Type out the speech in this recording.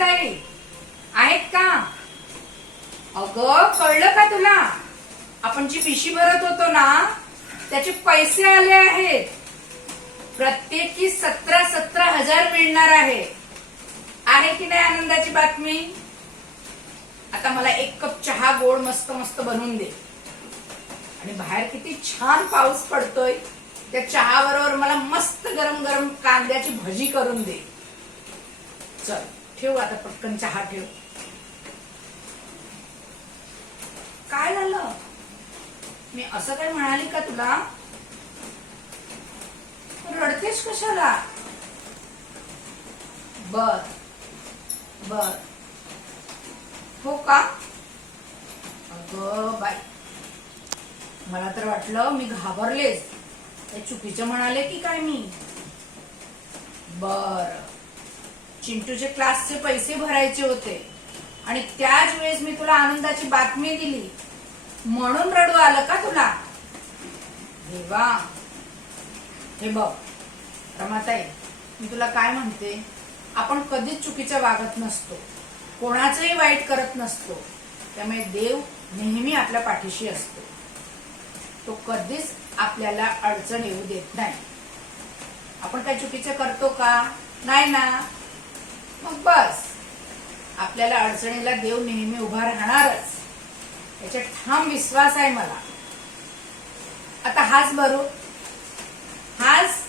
रमाताई आहेत का? अगं कळलं का तुला? आपण जी पिशी भरत होतो ना त्याचे पैसे आले आहेत. प्रत्येकी 17,000 मिळणार आहे. आहे की नाही आनंदाची बातमी? आता मला एक कप चहा गोड मस्त मस्त बनवून दे. आणि बाहेर किती छान पाऊस पडतोय. त्या चहा बरोबर मला मस्त गरम गरम कांद्याची भजी करून दे. चल ठेव आता पटकन चहा ठेव. काय झालं? मी असं काय म्हणाली का तुला? रडतेस कशाला? बर बर हो का? अगं बाई, मला तर वाटलं मी घाबरलेच. ते चुकीचं म्हणाले की काय मी? बर, चिंटूचे क्लासचे पैसे भरायचे होते आणि त्याच वेळेस मी तुला आनंदाची बातमी दिली म्हणून रडू आलं का तुला? देवा, हे बघ रमाताई, मी तुला काय म्हणते, आपण कधीच चुकीचं वागत नसतो, कोणाचंही वाईट करत नसतो. त्यामुळे देव नेहमी आपल्या पाठीशी असतो. तो कधीच आपल्याला अडचण येऊ देत नाही. आपण काय चुकीचं करतो का? नाही ना. मग बस, आपल्याला अडचणीला देव नेहमी उभा राहणारच याच्यात ठाम विश्वास आहे मला. आता हाच बरो, हाच